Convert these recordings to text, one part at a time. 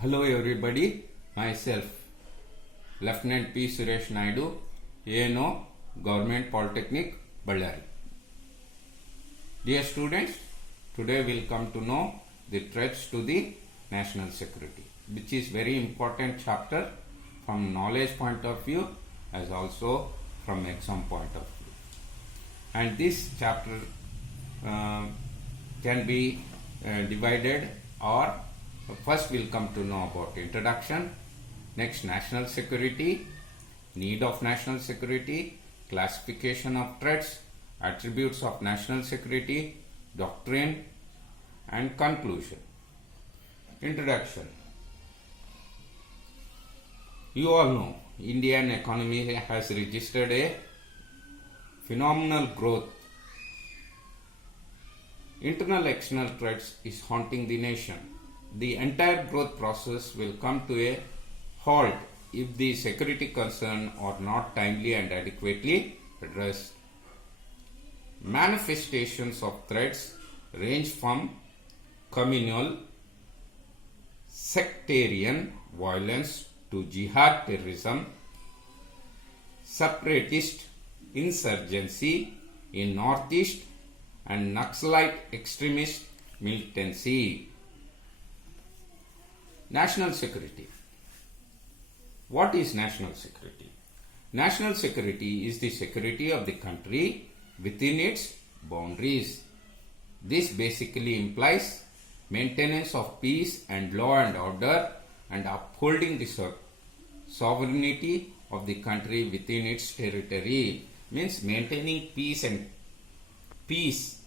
Hello everybody, myself Lieutenant P. Suresh Naidu, ANO, Government Polytechnic, Ballari. Dear students, today we will come to know the threats to the national security, which is very important chapter from knowledge point of view as also from exam point of view. And this chapter can be divided, or first we'll come to know about introduction, next national security, need of national security, classification of threats, attributes of national security, doctrine, and conclusion. Introduction. You all know Indian economy has registered a phenomenal growth. Internal external threats is haunting the nation. The entire growth process will come to a halt if the security concerns are not timely and adequately addressed. Manifestations of threats range from communal, sectarian violence to jihad terrorism, separatist insurgency in northeast, and Naxalite extremist militancy. National security. What is national security? National security is the security of the country within its boundaries. This basically implies maintenance of peace and law and order and upholding the sovereignty of the country within its territory. Means maintaining peace,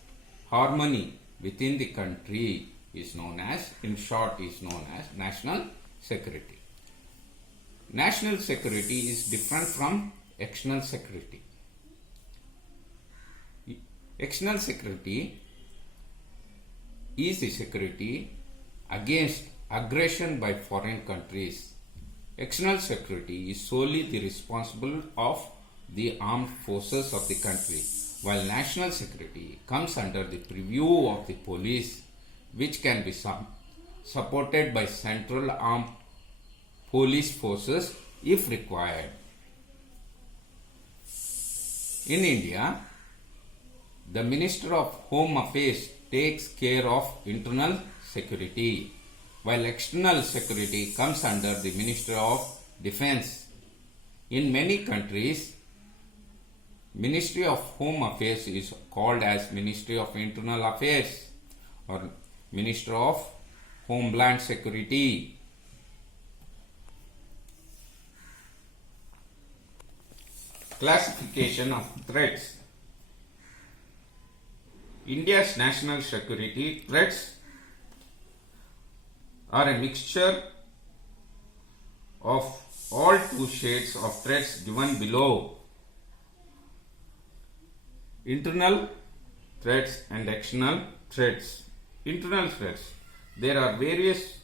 harmony within the country is known as, in short, is known as national security. National security is different from external security. External security is the security against aggression by foreign countries. External security is solely the responsibility of the armed forces of the country, while national security comes under the purview of the police, which can be supported by central armed police forces if required. In India, the Minister of Home Affairs takes care of internal security, while external security comes under the Minister of Defense. In many countries, Ministry of Home Affairs is called as Ministry of Internal Affairs or Minister of Homeland Security. Classification of threats. India's national security threats are a mixture of all two shades of threats given below: internal threats and external threats. Internal threats. There are various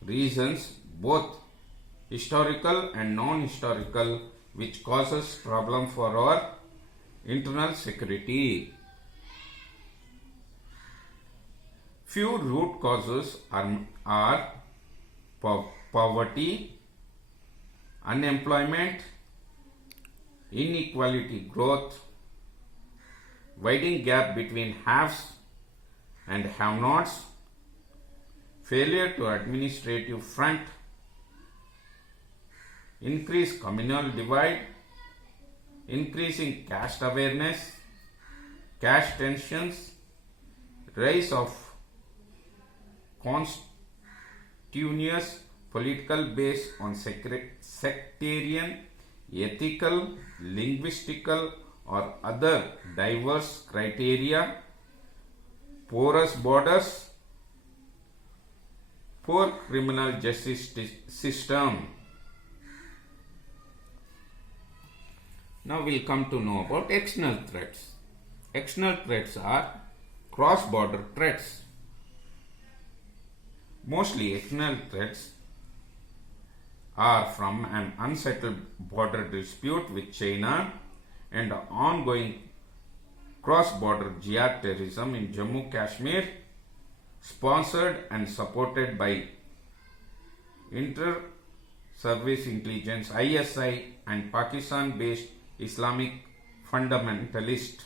reasons, both historical and non-historical, which causes problem for our internal security. Few root causes are poverty, unemployment, inequality growth, widening gap between haves and have-nots, failure to administrative front, increased communal divide, increasing caste awareness, caste tensions, rise of continuous political base on sectarian, ethical, linguistical or other diverse criteria, porous borders, poor criminal justice system. Now we'll come to know about external threats. External threats are cross-border threats. Mostly external threats are from an unsettled border dispute with China and ongoing cross-border jihad terrorism in Jammu Kashmir, sponsored and supported by Inter-Service Intelligence ISI and Pakistan-based Islamic fundamentalist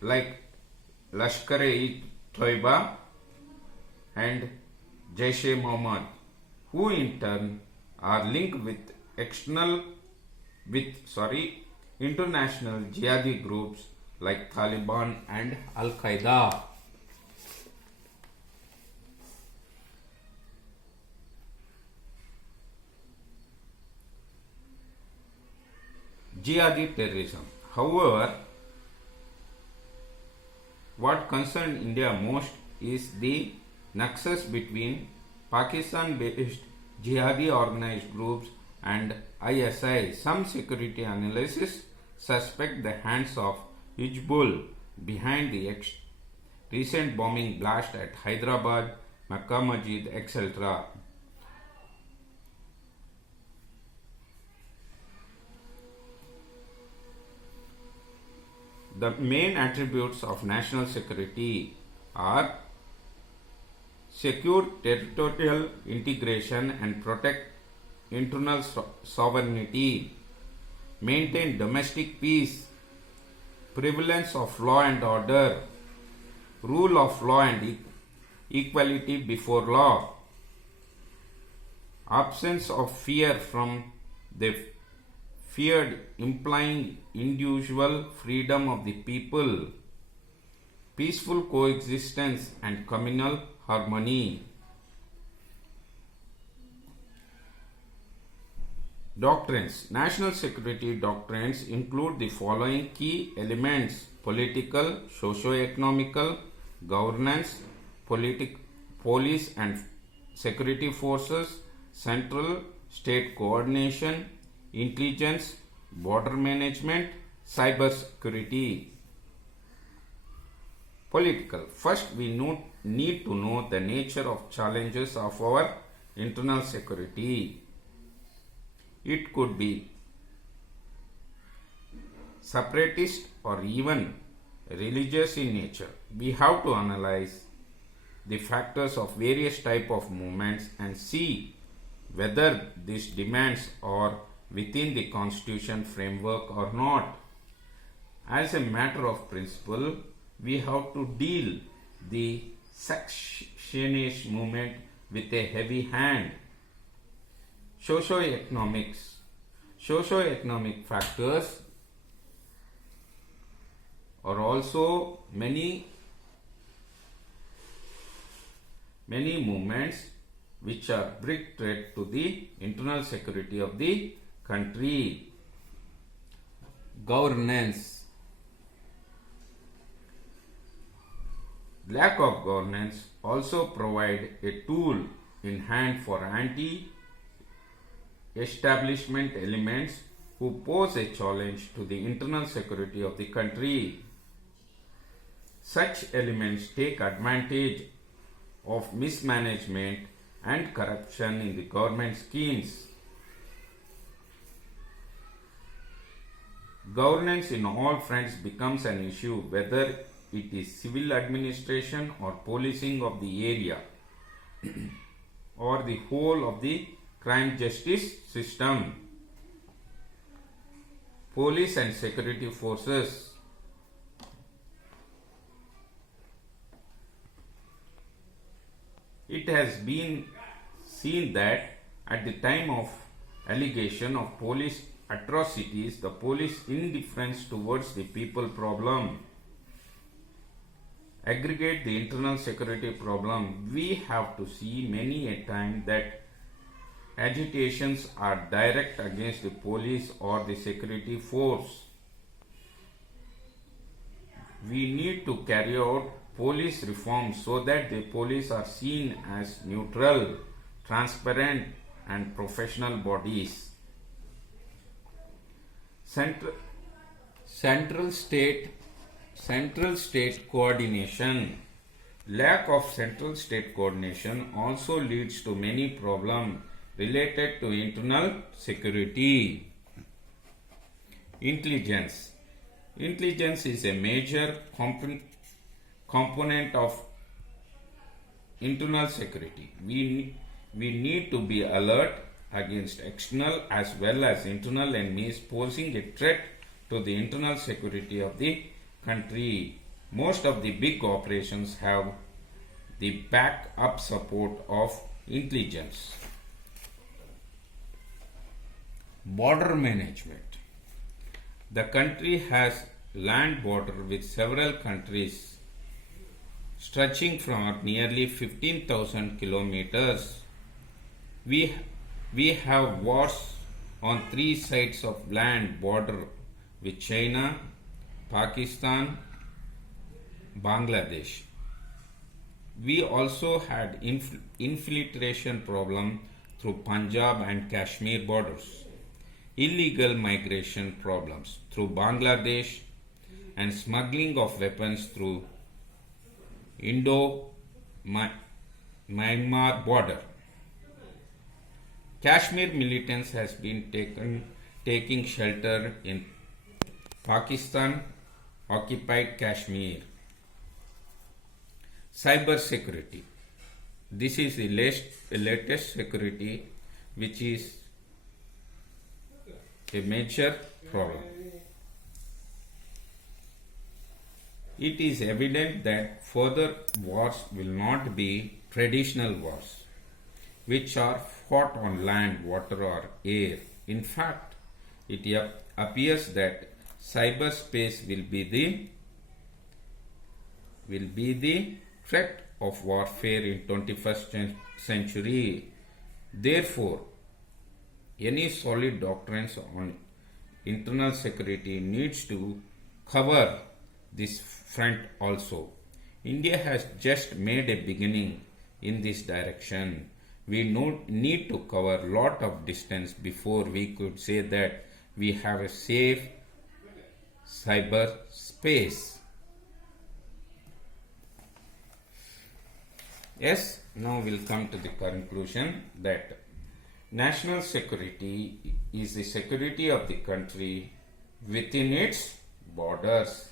like Lashkar-e-Toiba and Jaish-e-Mohammed, who in turn are linked with international jihadi groups like Taliban and Al-Qaeda. Jihadi terrorism. However, what concerns India most is the nexus between Pakistan-based jihadi organized groups and ISI. Some security analysts suspect the hands of Hizbul behind the recent bombing blast at Hyderabad, Makkah Masjid, etc. The main attributes of national security are secure territorial integration and protect internal sovereignty, maintain domestic peace, prevalence of law and order, rule of law and equality before law, absence of fear from the feared implying individual freedom of the people, peaceful coexistence and communal harmony. Doctrines. National security doctrines include the following key elements: political, socio-economical, governance, police and security forces, central state coordination, intelligence, border management, cyber security. Political. First, we need to know the nature of challenges of our internal security. It could be separatist or even religious in nature. We have to analyze the factors of various type of movements and see whether these demands are within the constitution framework or not. As a matter of principle, we have to deal the secessionist movement with a heavy hand. Socio-economics. Socio-economic factors are also many movements which are big threat to the internal security of the country. Governance. Lack of governance also provide a tool in hand for anti-establishment elements who pose a challenge to the internal security of the country. Such elements take advantage of mismanagement and corruption in the government schemes. Governance in all fronts becomes an issue, whether it is civil administration or policing of the area or the whole of the crime justice system. Police and security forces. It has been seen that at the time of allegation of police atrocities, the police indifference towards the people problem aggregate the internal security problem. We have to see many a time that agitations are direct against the police or the security force. We need to carry out police reforms so that the police are seen as neutral, transparent and professional bodies. Central state coordination. Lack of central state coordination also leads to many problems related to internal security. Intelligence. Intelligence is a major component of internal security. We need to be alert against external as well as internal enemies posing a threat to the internal security of the country. Most of the big operations have the backup support of intelligence. Border management. The country has land border with several countries stretching from nearly 15,000 kilometers. We have wars on three sides of land border with China, Pakistan, Bangladesh. We also had infiltration problem through Punjab and Kashmir borders, illegal migration problems through Bangladesh, and smuggling of weapons through Indo-Myanmar border. Kashmir militants has been taking shelter in Pakistan occupied Kashmir. Cyber security. This is the latest security which is a major problem. It is evident that further wars will not be traditional wars, which are fought on land, water, or air. In fact, it appears that cyberspace will be the threat of warfare in 21st century. Therefore, any solid doctrines on internal security needs to cover this front also. India has just made a beginning in this direction. We need to cover a lot of distance before we could say that we have a safe cyber space. Yes, now we'll come to the conclusion that national security is the security of the country within its borders.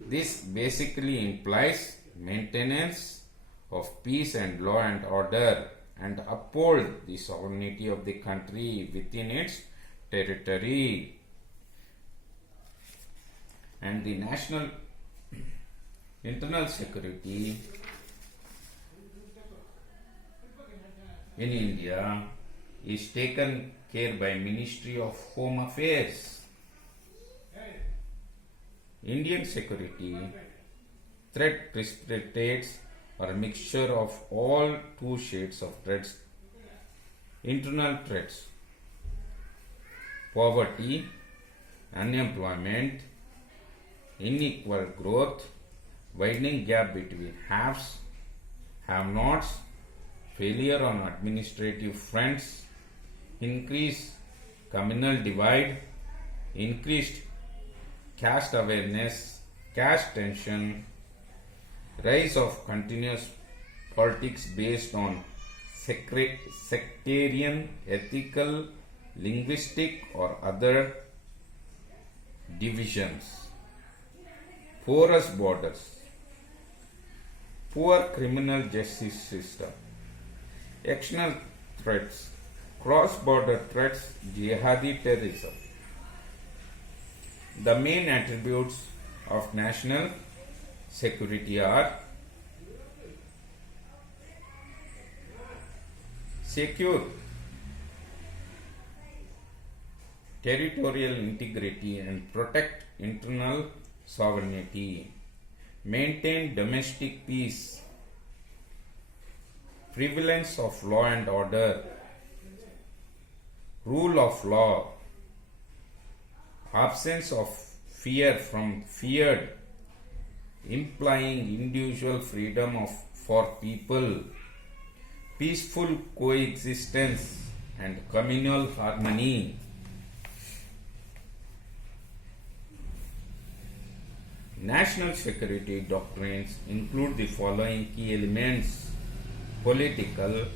This basically implies maintenance of peace and law and order and uphold the sovereignty of the country within its territory. And the national internal security in India is taken care by Ministry of Home Affairs. Indian security threat precipitates a mixture of all two shades of threats. Internal threats: poverty, unemployment, unequal growth, widening gap between haves, have-nots, failure on administrative fronts, increased communal divide, increased caste awareness, caste tension, rise of continuous politics based on sectarian, ethical, linguistic, or other divisions, porous borders, poor criminal justice system, external threats, cross-border threats, jihadi terrorism. The main attributes of national security are secure territorial integrity and protect internal sovereignty, maintain domestic peace, prevalence of law and order, rule of law, absence of fear from feared, implying individual freedom for people, peaceful coexistence and communal harmony. National security doctrines include the following key elements: political,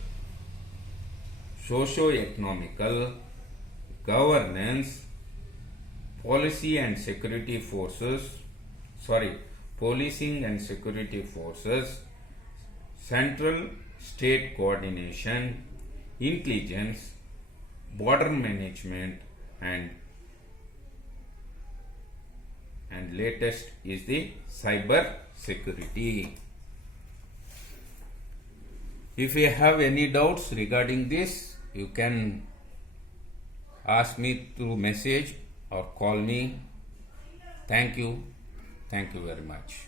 socio-economical, governance, policing and security forces, central state coordination, intelligence, border management, and latest is the cyber security. If you have any doubts regarding this, you can ask me through message or call me. Thank you. Thank you very much.